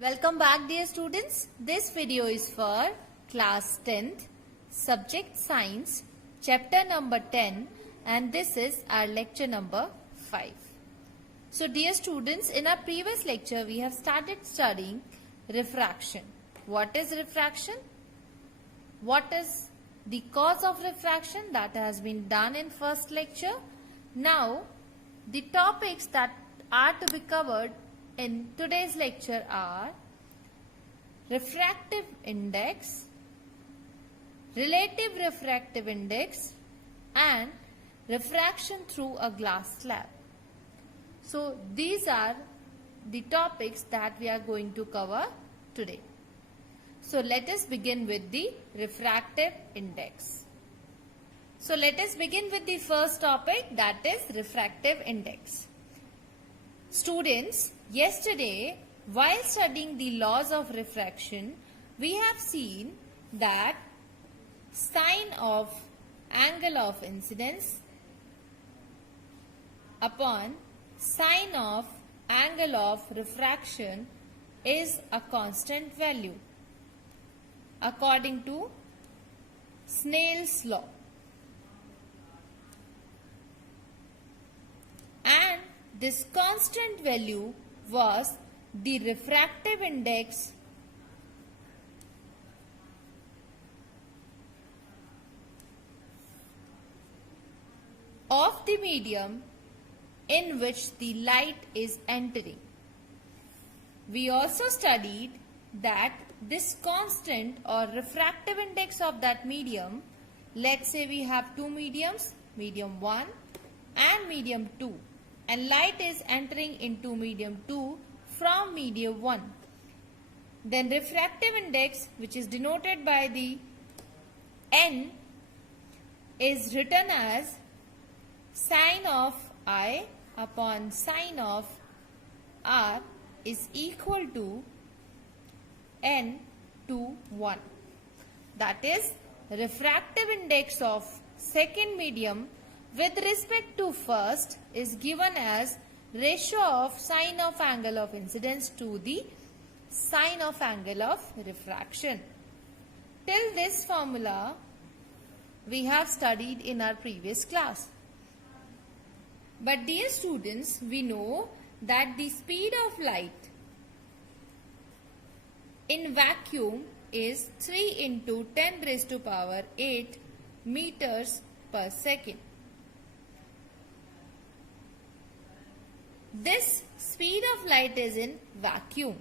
Welcome back, dear students. This video is for class 10th, subject science, chapter number 10, and this is our lecture number 5. So dear students, in our previous lecture we have started studying refraction. What is refraction? What is the cause of refraction? That has been done in first lecture. Now the topics that are to be covered in today's lecture are refractive index, relative refractive index, and refraction through a glass slab. So these are the topics that we are going to cover today. So let us begin with the refractive index. So let us begin with the first topic, that is refractive index. Students, yesterday while studying the laws of refraction, we have seen that sine of angle of incidence upon sine of angle of refraction is a constant value according to Snell's law. And this constant value was the refractive index of the medium in which the light is entering. We also studied that this constant or refractive index of that medium, let's say we have two mediums, medium 1 and medium 2. And light is entering into medium 2 from medium 1. Then refractive index, which is denoted by the N, is written as sine of I upon sine of R is equal to N to 1. That is, refractive index of second medium with respect to first is given as ratio of sine of angle of incidence to the sine of angle of refraction. Till this formula we have studied in our previous class. But dear students, we know that the speed of light in vacuum is 3 into 10 raised to power 8 meters per second. This speed of light is in vacuum,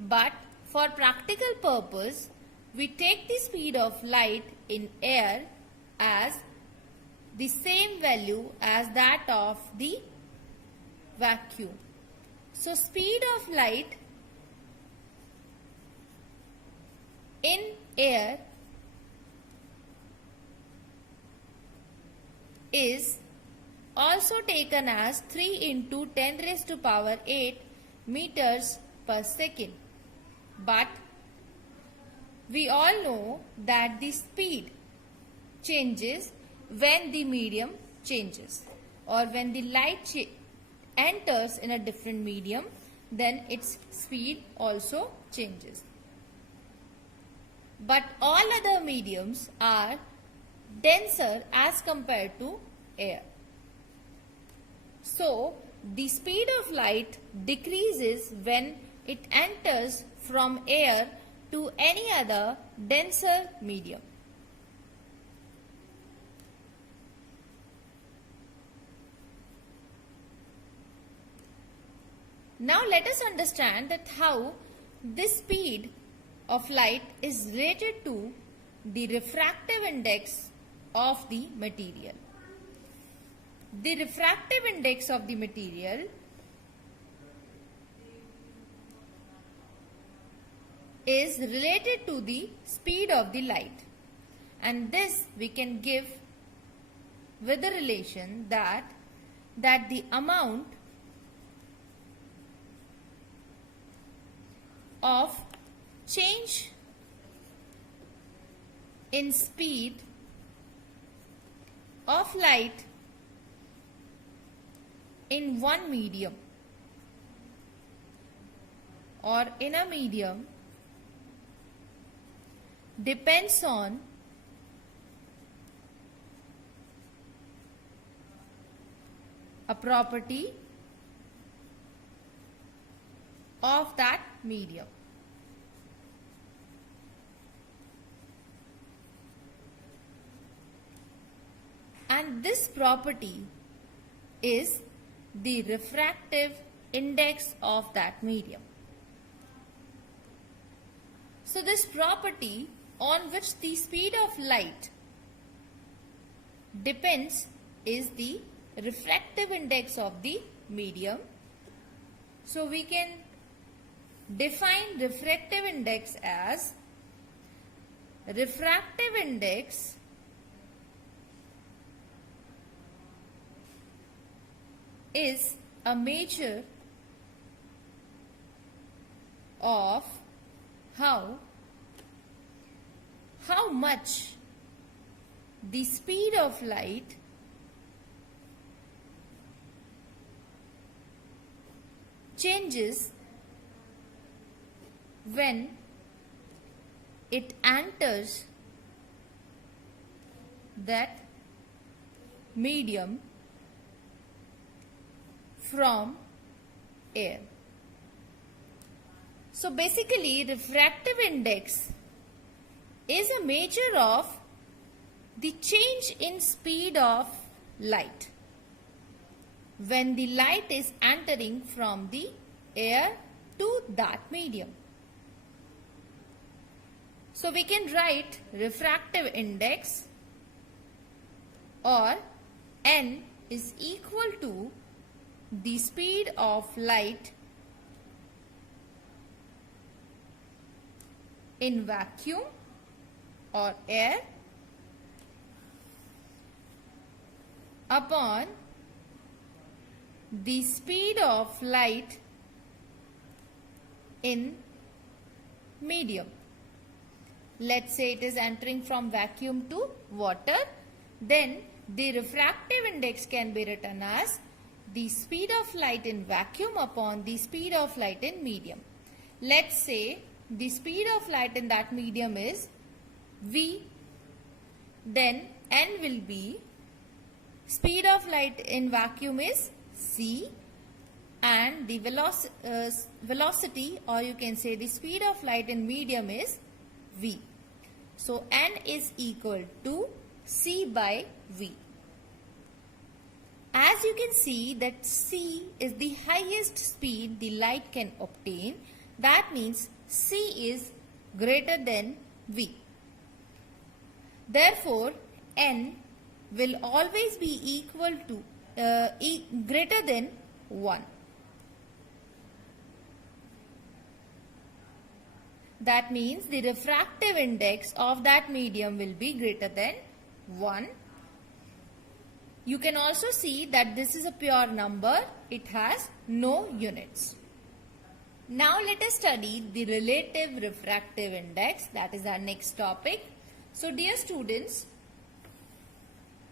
but for practical purpose we take the speed of light in air as the same value as that of the vacuum. So speed of light in air is also taken as 3 into 10 raised to power 8 meters per second. But we all know that the speed changes when the medium changes, or when the light enters in a different medium, then its speed also changes. But all other mediums are denser as compared to air. So, the speed of light decreases when it enters from air to any other denser medium. Now let us understand that how this speed of light is related to the refractive index of the material. The refractive index of the material is related to the speed of the light, and this we can give with the relation that the amount of change in speed of light in one medium or in a medium depends on a property of that medium. And this property is the refractive index of that medium. So this property on which the speed of light depends is the refractive index of the medium. So we can define refractive index as refractive index is a measure of how much the speed of light changes when it enters that medium from air. So basically, refractive index is a measure of the change in speed of light when the light is entering from the air to that medium. So we can write refractive index, or N is equal to the speed of light in vacuum or air upon the speed of light in medium. Let's say it is entering from vacuum to water, then the refractive index can be written as the speed of light in vacuum upon the speed of light in medium. Let's say the speed of light in that medium is V, then N will be speed of light in vacuum is C, and the velocity, or you can say the speed of light in medium is V. So N is equal to C by V. As you can see that C is the highest speed the light can obtain. That means C is greater than V. Therefore, N will always be equal to greater than 1. That means the refractive index of that medium will be greater than 1. You can also see that this is a pure number. It has no units. Now let us study the relative refractive index. That is our next topic. So dear students,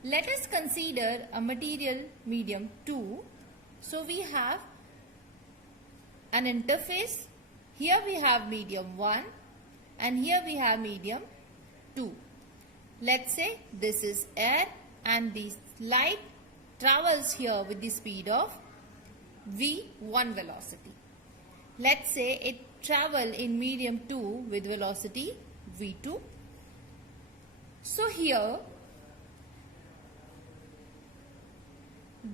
let us consider a material medium 2. So we have an interface. Here we have medium 1 and here we have medium 2. Let's say this is air and the light travels here with the speed of v1 velocity. Let's say it travel in medium 2 with velocity v2. So here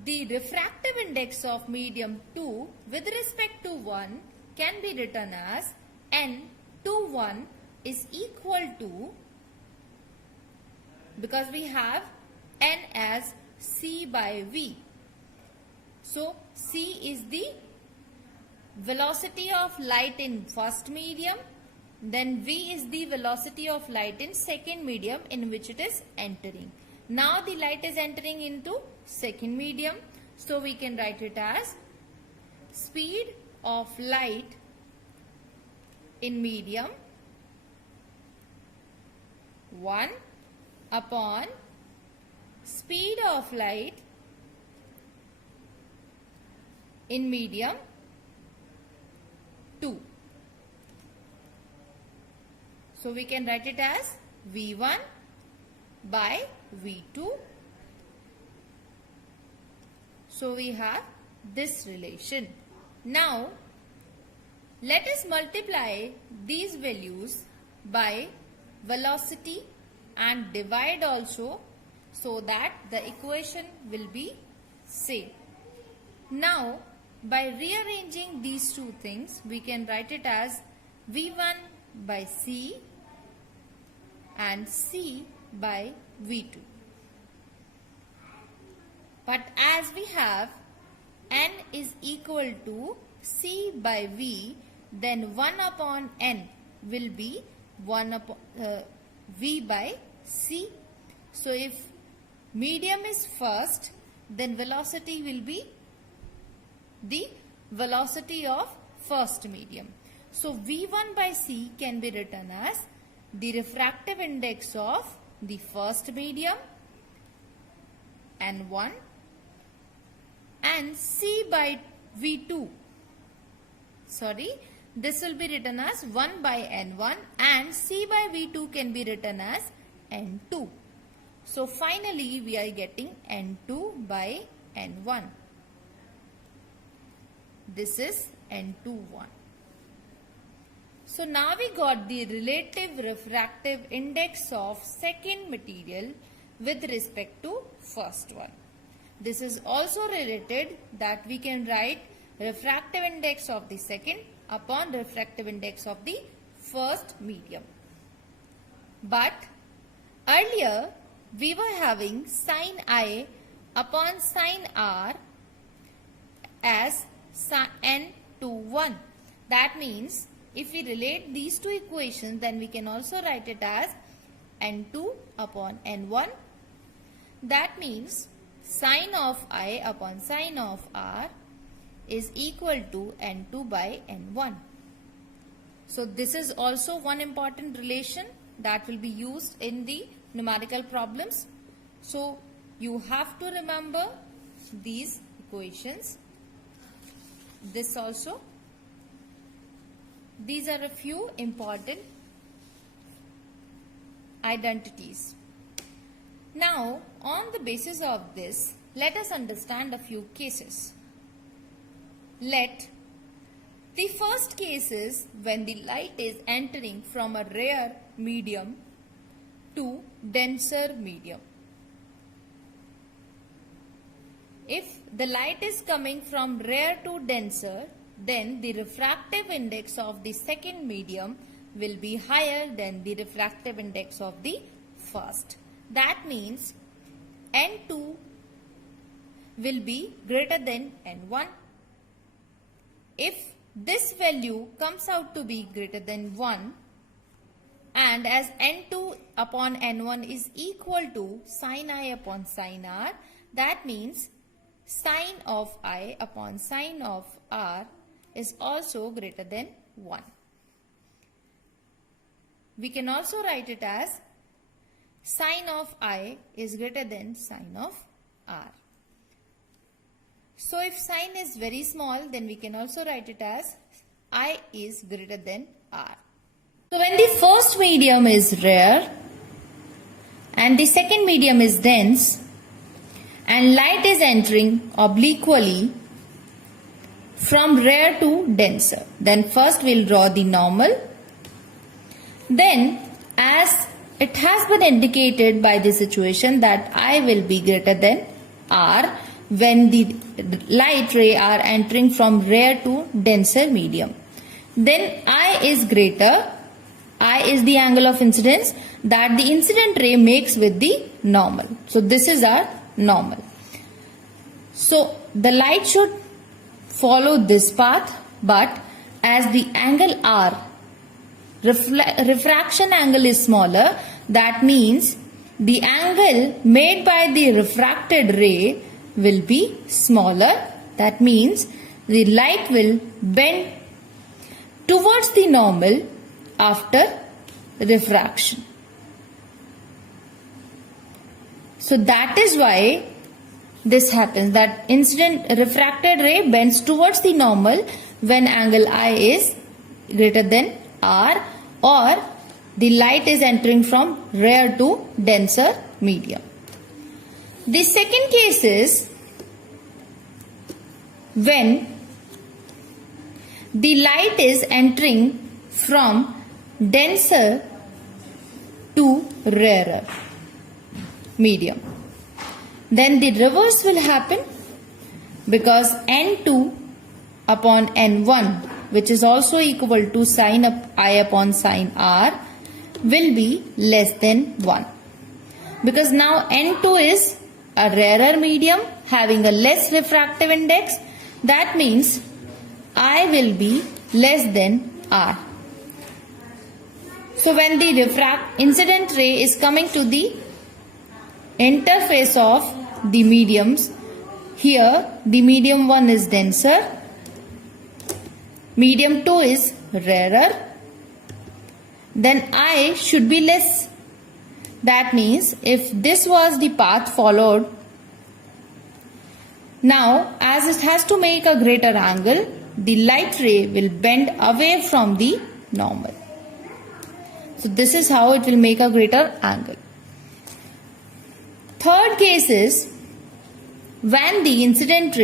the refractive index of medium 2 with respect to 1 can be written as n to 1 is equal to, because we have n as c by v. So c is the velocity of light in first medium, then v is the velocity of light in second medium in which it is entering. Now the light is entering into second medium, so we can write it as speed of light in medium 1 upon speed of light in medium 2. So we can write it as V1 by V2. So we have this relation. Now let us multiply these values by velocity and divide also, so that the equation will be same. Now by rearranging these two things, we can write it as V1 by C and C by V2. But as we have N is equal to C by V, then 1 upon N will be 1 upon V by C. So if medium is first, then velocity will be the velocity of first medium. So V1 by C can be written as the refractive index of the first medium, N1, and C by V2. This will be written as 1 by N1 and C by V2 can be written as N2. So finally we are getting N2 by N1. This is N21. So now we got the relative refractive index of second material with respect to first one. This is also related that we can write refractive index of the second upon refractive index of the first medium. But earlier we were having sin I upon sin R as n to 1. That means if we relate these two equations, then we can also write it as n2 upon n1. That means sin of I upon sin of R is equal to n2 by n1. So this is also one important relation that will be used in the numerical problems. So you have to remember these equations. This also. These are a few important identities. Now, on the basis of this, let us understand a few cases. Let the first case is when the light is entering from a rare medium to denser medium. If the light is coming from rare to denser, then the refractive index of the second medium will be higher than the refractive index of the first. That means N2 will be greater than N1. If this value comes out to be greater than 1, and as N2 upon N1 is equal to sin I upon sin R, that means sin of I upon sin of R is also greater than 1. We can also write it as sin of I is greater than sin of R. So if sin is very small, then we can also write it as I is greater than R. So when the first medium is rare and the second medium is dense and light is entering obliquely from rare to denser, then first we'll draw the normal. Then as it has been indicated by the situation that I will be greater than R when the light ray are entering from rare to denser medium, then I is greater. I is the angle of incidence that the incident ray makes with the normal. So this is our normal. So the light should follow this path, but as the angle R, refraction angle is smaller, that means the angle made by the refracted ray will be smaller. That means the light will bend towards the normal after refraction. So that is why this happens, that incident refracted ray bends towards the normal when angle I is greater than R, or the light is entering from rare to denser medium. The second case is when the light is entering from denser to rarer medium. Then the reverse will happen, because N2 upon N1, which is also equal to sin of I upon sin R, will be less than 1. Because now N2 is a rarer medium having a less refractive index. That means I will be less than R. So when the incident ray is coming to the interface of the mediums, here the medium 1 is denser, medium 2 is rarer, then I should be less. That means if this was the path followed, now as it has to make a greater angle, the light ray will bend away from the normal. So this is how it will make a greater angle. Third case is when the incident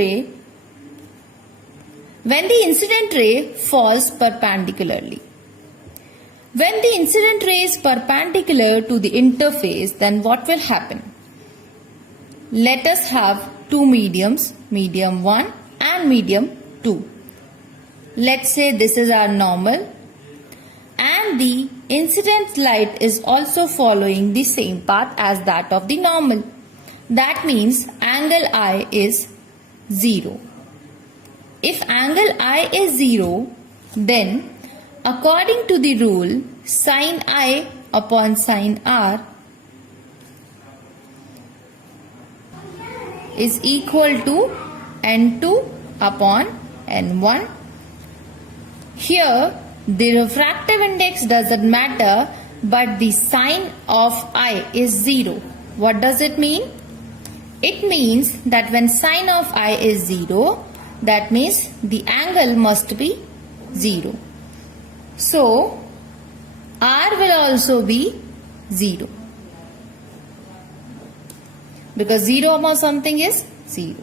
ray falls perpendicularly. When the incident ray is perpendicular to the interface, then what will happen? Let us have two mediums, medium 1 and medium 2. Let's say this is our normal, and the incident light is also following the same path as that of the normal. That means angle I is 0. If angle I is 0, then according to the rule, sin I upon sin R is equal to N2 upon N1. Here the refractive index doesn't matter, but the sin of I is 0. What does it mean? It means that when sin of I is 0, that means the angle must be 0. So R will also be 0, because 0 upon something is 0.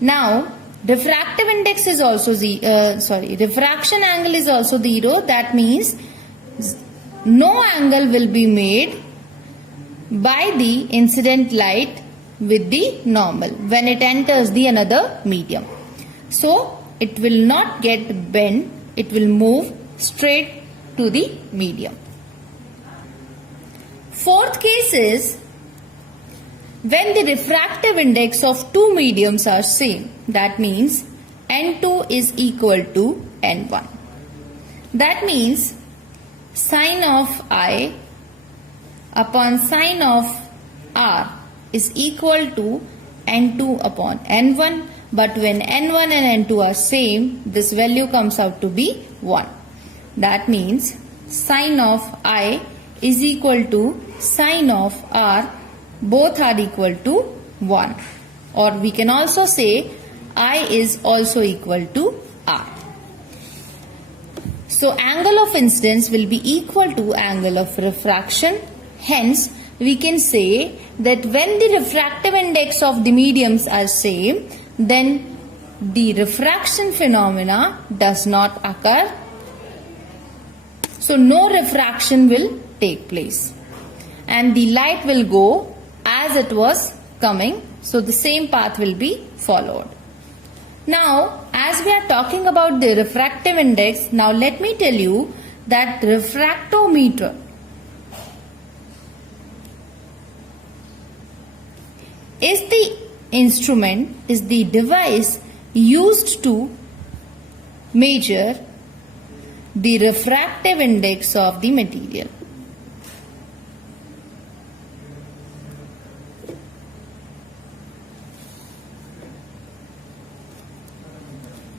Now refractive index is also refraction angle is also 0. That means no angle will be made by the incident light with the normal when it enters the another medium. So it will not get bent, it will move straight to the medium. Fourth case is when the refractive index of two mediums are same. That means N2 is equal to N1. That means sin of I upon sin of R is equal to N2 upon N1. But when N1 and N2 are same, this value comes out to be 1. That means sin of I is equal to sin of R. Both are equal to 1. Or we can also say I is also equal to R. So angle of incidence will be equal to angle of refraction. Hence we can say that when the refractive index of the mediums are same, then the refraction phenomena does not occur. So no refraction will take place, and the light will go as it was coming. So the same path will be followed. Now as we are talking about the refractive index, now let me tell you that refractometer is the instrument, is the device used to measure the refractive index of the material.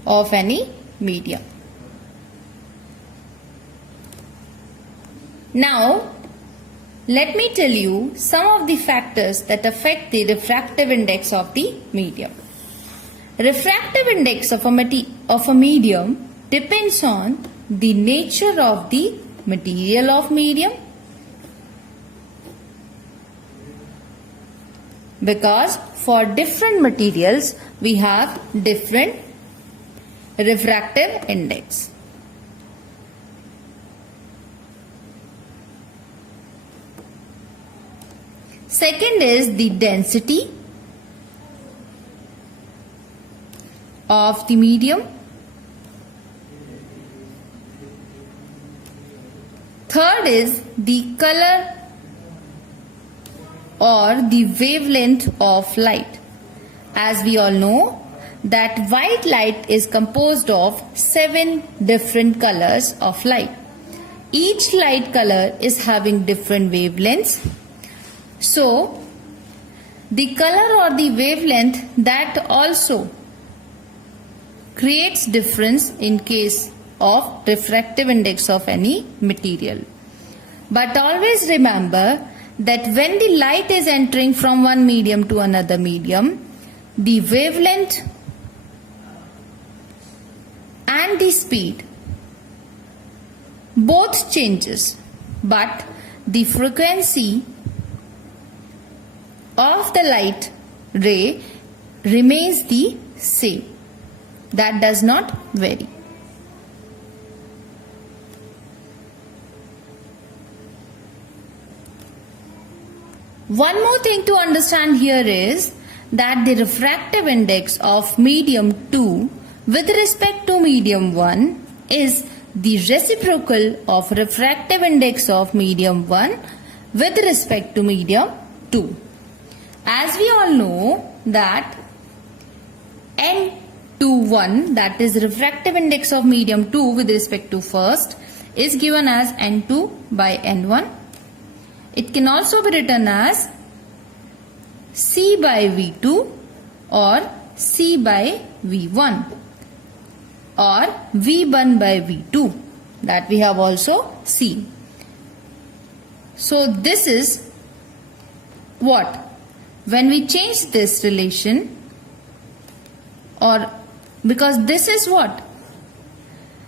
Of any medium. Now let me tell you some of the factors that affect the refractive index of the medium. Refractive index of a medium depends on the nature of the material of medium? Because for different materials we have different refractive index. Second is the density of the medium. Third is the color or the wavelength of light. As we all know that white light is composed of 7 different colors of light. Each light color is having different wavelengths. So, the color or the wavelength that also creates difference in case of refractive index of any material. But always remember that when the light is entering from one medium to another medium, the wavelength and the speed both changes, but the frequency of the light ray remains the same. That does not vary. One more thing to understand here is that the refractive index of medium 2 with respect to medium 1 is the reciprocal of refractive index of medium 1 with respect to medium 2. As we all know that N21, that is refractive index of medium 2 with respect to first, is given as N2 by N1. It can also be written as C by V2 or C by V1 or V1 by V2, that we have also seen. So this is what? When we change this relation, or because this is what?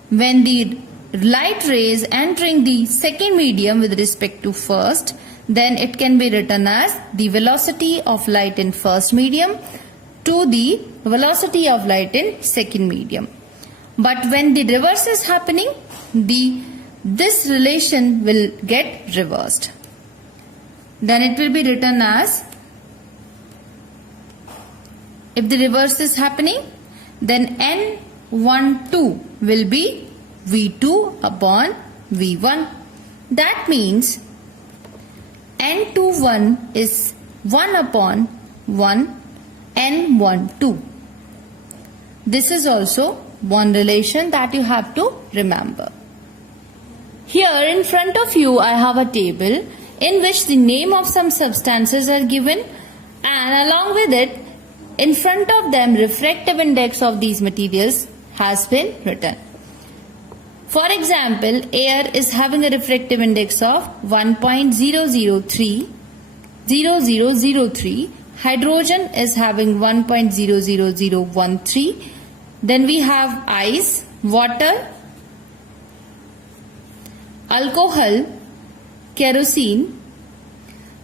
When the light rays entering the second medium with respect to first, then it can be written as the velocity of light in first medium to the velocity of light in second medium. But when the reverse is happening, this relation will get reversed. Then it will be written as, if the reverse is happening, then N12 will be V2 upon V1. That means N21 is 1 upon 1 N12. This is also one relation that you have to remember. Here in front of you I have a table in which the name of some substances are given, and along with it, in front of them, refractive index of these materials has been written. For example, air is having a refractive index of 1.003. Hydrogen is having 1.00013. Then we have ice, water, alcohol, kerosene,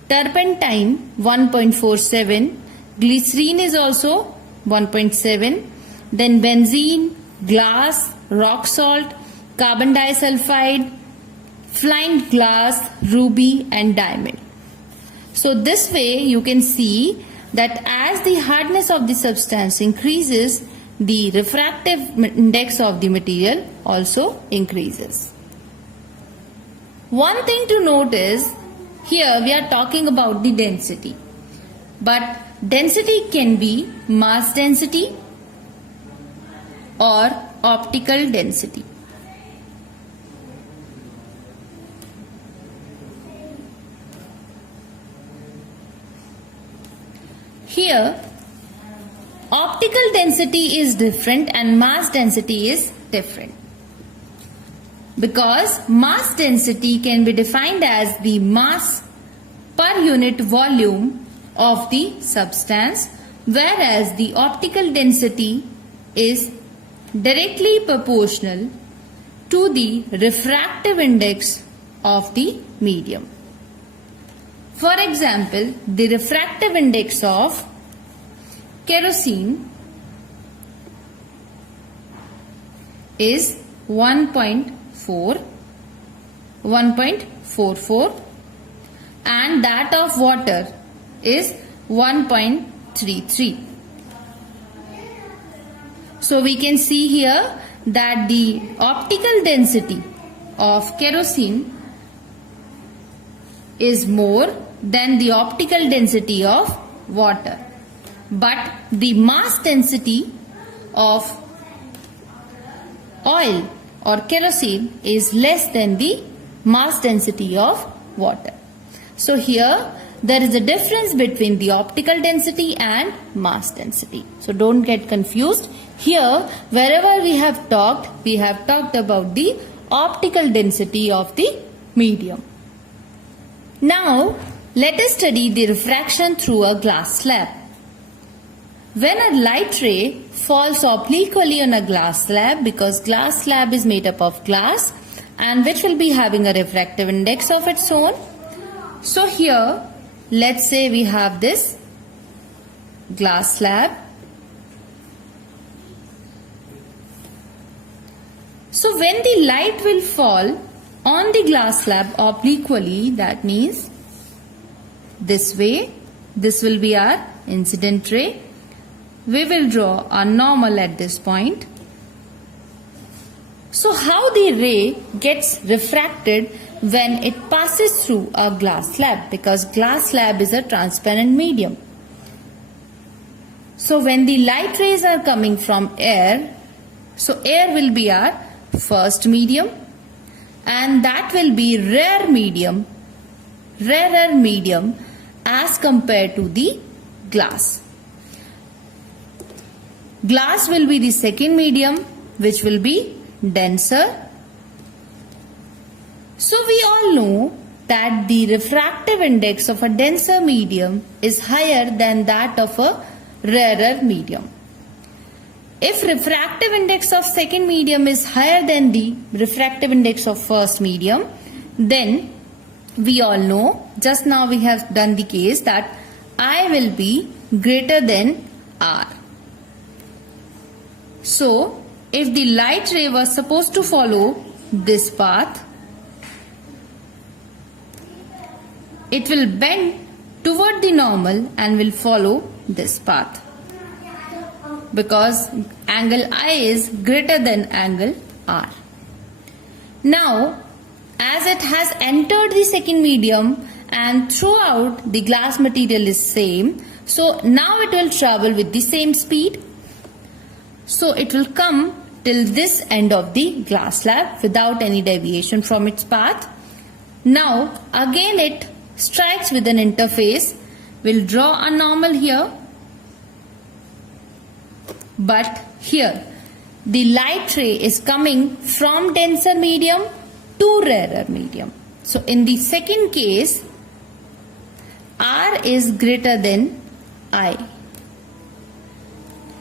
turpentine 1.47. Glycerine is also 1.7. Then benzene, glass, rock salt, carbon disulfide, flint glass, ruby and diamond. So this way you can see that as the hardness of the substance increases, the refractive index of the material also increases. One thing to note is, here we are talking about the density. But density can be mass density or optical density. Here, optical density is different and mass density is different. Because mass density can be defined as the mass per unit volume of the substance, whereas the optical density is directly proportional to the refractive index of the medium. For example, the refractive index of kerosene is 1.44 and that of water is 1.33. So we can see here that the optical density of kerosene is more than the optical density of water, but the mass density of oil or kerosene is less than the mass density of water. So here there is a difference between the optical density and mass density. So don't get confused. Here wherever we have talked about the optical density of the medium. Now let us study the refraction through a glass slab. When a light ray falls obliquely on a glass slab, because glass slab is made up of glass and which will be having a refractive index of its own. So here let's say we have this glass slab. So when the light will fall on the glass slab obliquely, that means this way, this will be our incident ray. We will draw a normal at this point. So how the ray gets refracted when it passes through a glass slab, because glass slab is a transparent medium. So when the light rays are coming from air, so air will be our first medium and that will be rarer medium as compared to the glass. Glass will be the second medium which will be denser. So we all know that the refractive index of a denser medium is higher than that of a rarer medium. If refractive index of second medium is higher than the refractive index of first medium, then we all know, just now we have done the case that I will be greater than R. So if the light ray was supposed to follow this path, it will bend toward the normal and will follow this path, because angle I is greater than angle R. Now, as it has entered the second medium and throughout the glass material is same, so now it will travel with the same speed. So it will come till this end of the glass slab without any deviation from its path. Now again it strikes with an interface. We'll draw a normal here. But here the light ray is coming from denser medium to rarer medium. So in the second case, R is greater than I.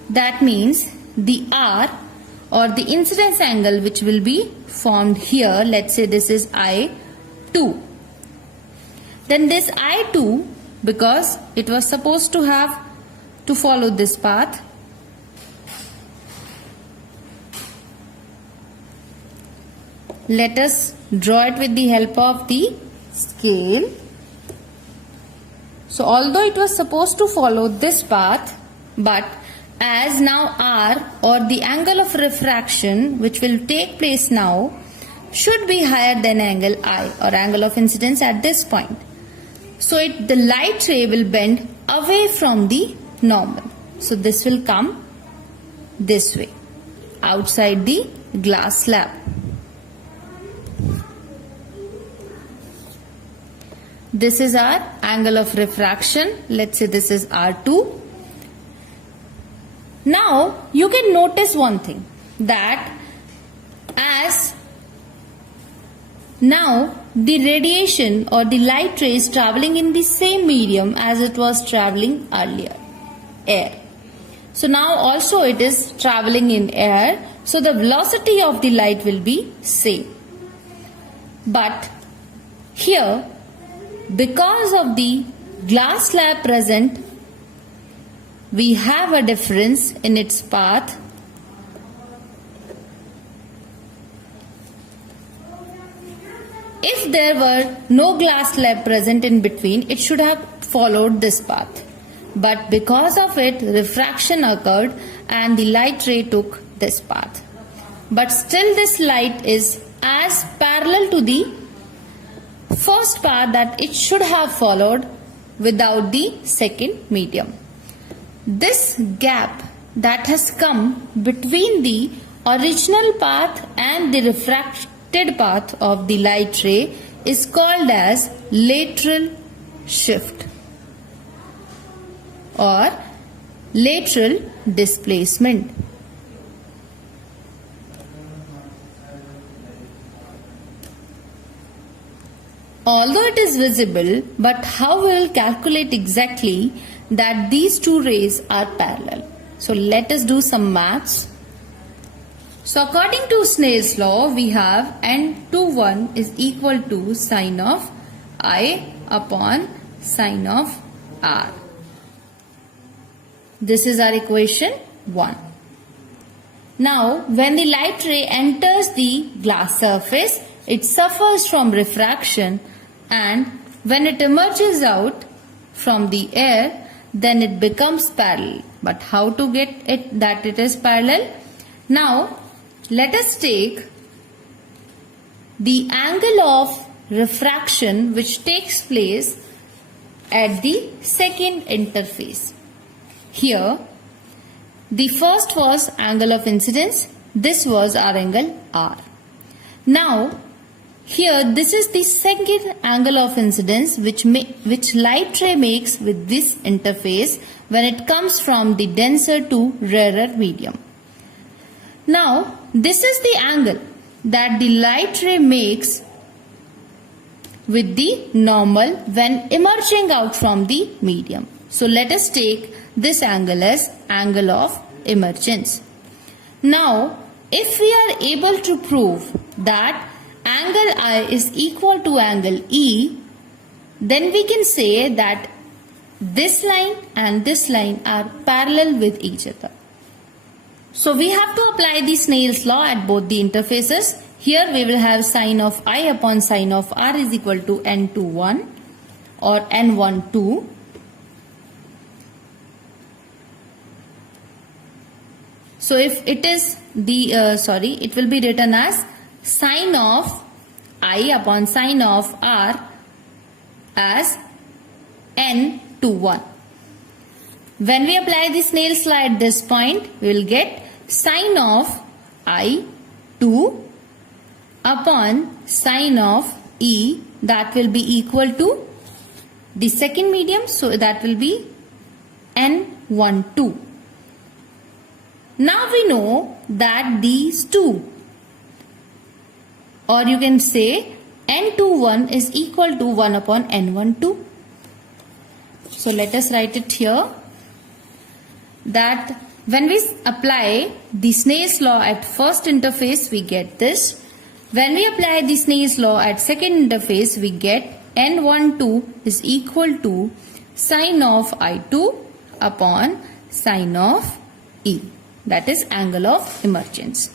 That means the R or the incidence angle which will be formed here, let's say this is I2. Then this I2, because it was supposed to have to follow this path, let us draw it with the help of the scale. So although it was supposed to follow this path, but as now R or the angle of refraction which will take place now should be higher than angle I or angle of incidence at this point. So the light ray will bend away from the normal. So this will come this way outside the glass slab. This is our angle of refraction. Let's say this is R2. Now you can notice one thing, that as now the radiation or the light ray is traveling in the same medium as it was traveling earlier, air. So now also it is traveling in air. So the velocity of the light will be same. But here, because of the glass slab present, we have a difference in its path. If there were no glass slab present in between, it should have followed this path. But because of it, refraction occurred and the light ray took this path. But still this light is as parallel to the first path that it should have followed without the second medium. This gap that has come between the original path and the refracted path of the light ray is called as lateral shift or lateral displacement. Although it is visible, but how we will calculate exactly that these two rays are parallel? So let us do some maths. So according to Snell's law, we have N21 is equal to sine of I upon sine of R. This is our equation 1. Now, when the light ray enters the glass surface, it suffers from refraction, and when it emerges out from the air, then it becomes parallel. But how to get it that it is parallel? Now, let us take the angle of refraction which takes place at the second interface. Here, the first was angle of incidence. This was our angle R. Now, here this is the second angle of incidence which light ray makes with this interface when it comes from the denser to rarer medium. Now, this is the angle that the light ray makes with the normal when emerging out from the medium. So, let us take this angle as angle of emergence. Now, if we are able to prove that angle I is equal to angle E, then we can say that this line and this line are parallel with each other. So we have to apply the Snell's law at both the interfaces. Here we will have sine of I upon sine of R is equal to N21 or N12. So if it is the, it will be written as sine of I upon sine of R as N21. When we apply the Snell's law at this point, we will get sine of I2 upon sine of E, that will be equal to the second medium, so that will be N12. Now we know that these two, or you can say N21 is equal to 1 upon N12. So let us write it here, that when we apply the Snell's law at first interface, we get this. When we apply the Snell's law at second interface, we get N12 is equal to sine of I2 upon sine of E. That is angle of emergence.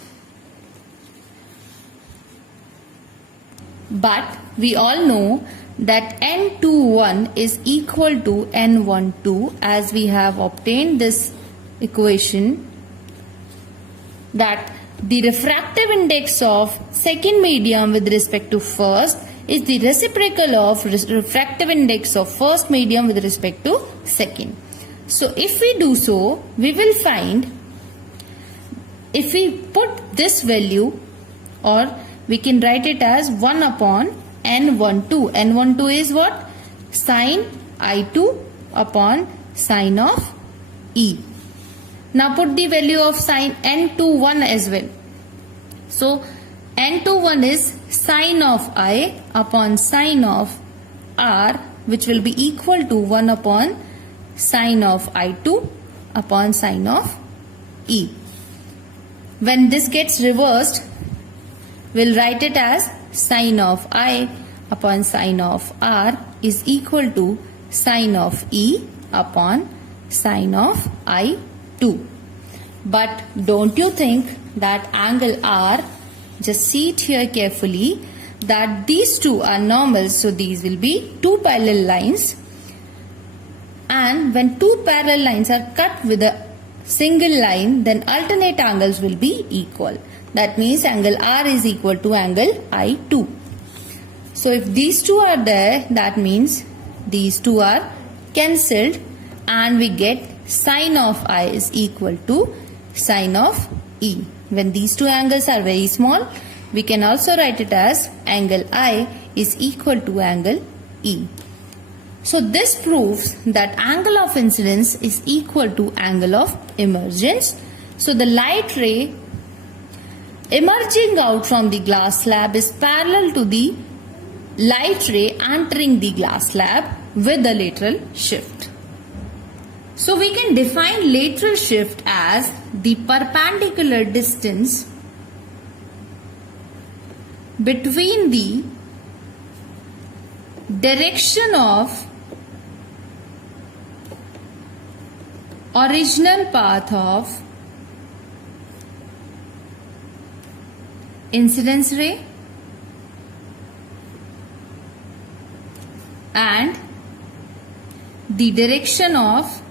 But we all know that N21 is equal to N12, as we have obtained this equation, that the refractive index of second medium with respect to first is the reciprocal of refractive index of first medium with respect to second. So if we do so, we will find, if we put this value, or we can write it as 1 upon N12. N12 is what? Sine I2 upon sine of E. Now put the value of sine N21 as well. So N21 is sine of I upon sine of R, which will be equal to 1 upon sine of I2 upon sine of E. When this gets reversed, we'll write it as sine of I upon sine of R is equal to sine of E upon sine of I2. But don't you think that angle R, just see it here carefully, that these two are normal, so these will be two parallel lines, and when two parallel lines are cut with a single line, then alternate angles will be equal. That means angle R is equal to angle I2. So if these two are there, that means these two are cancelled and we get sine of I is equal to sine of E. When these two angles are very small, we can also write it as angle I is equal to angle E. So this proves that angle of incidence is equal to angle of emergence. So the light ray emerging out from the glass slab is parallel to the light ray entering the glass slab with a lateral shift. So we can define lateral shift as the perpendicular distance between the direction of original path of incidence ray and the direction of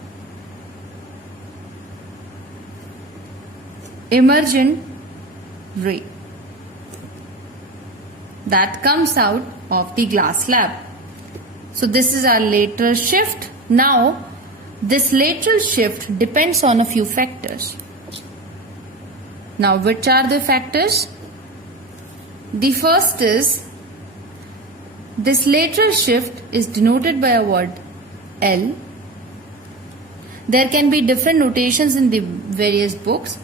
emergent ray that comes out of the glass slab. So this is our lateral shift. Now this lateral shift depends on a few factors. Now which are the factors? The first is this lateral shift is denoted by a word L. There can be different notations in the various books.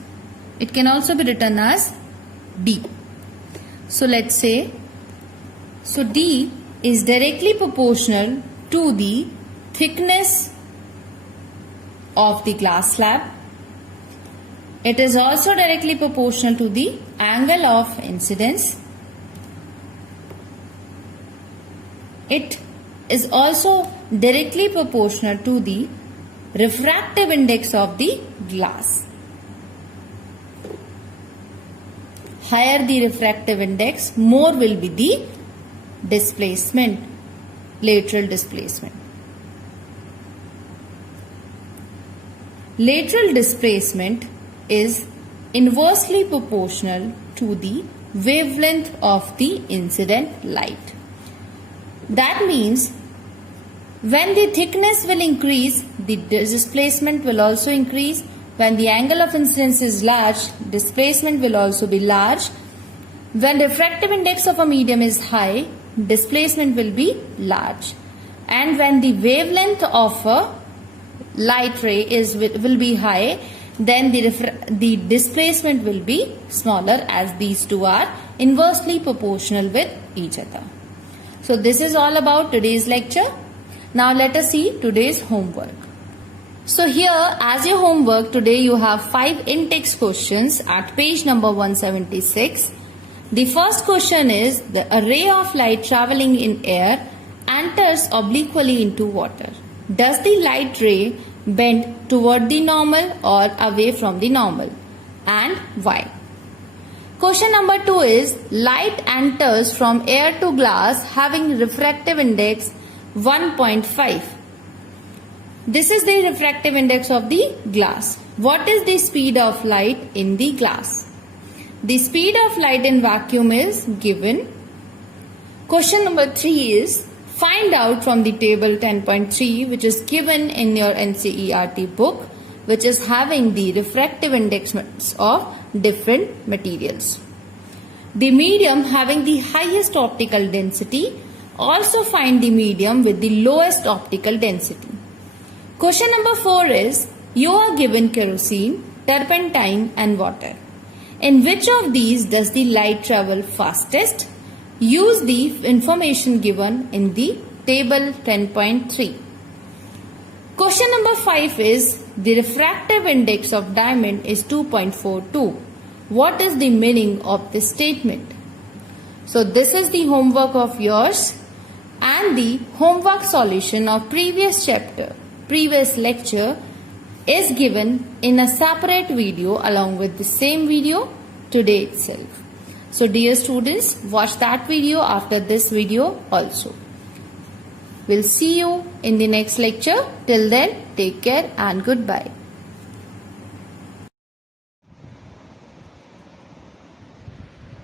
It can also be written as D. So let's say, so D is directly proportional to the thickness of the glass slab. It is also directly proportional to the angle of incidence. It is also directly proportional to the refractive index of the glass. Higher the refractive index, more will be the displacement, lateral displacement. Lateral displacement is inversely proportional to the wavelength of the incident light. That means when the thickness will increase, the displacement will also increase. When the angle of incidence is large, displacement will also be large. When refractive index of a medium is high, displacement will be large. And when the wavelength of a light ray will be high, then the displacement will be smaller, as these two are inversely proportional with each other. So this is all about today's lecture. Now let us see today's homework. So here, as your homework, today you have 5 in-text questions at page number 176. The first question is, the ray of light traveling in air enters obliquely into water. Does the light ray bend toward the normal or away from the normal, and why? Question number 2 is, light enters from air to glass having refractive index 1.5. This is the refractive index of the glass. What is the speed of light in the glass? The speed of light in vacuum is given. Question number 3 is, find out from the table 10.3, which is given in your NCERT book, which is having the refractive index of different materials. The medium having the highest optical density, also find the medium with the lowest optical density. Question number 4 is, you are given kerosene, turpentine and water. In which of these does the light travel fastest? Use the information given in the table 10.3. Question number 5 is, the refractive index of diamond is 2.42. what is the meaning of this statement. So this is the homework of yours, and the homework solution of previous lecture is given in a separate video along with the same video today itself. So dear students, watch that video after this video also. We'll see you in the next lecture. Till then, take care and goodbye.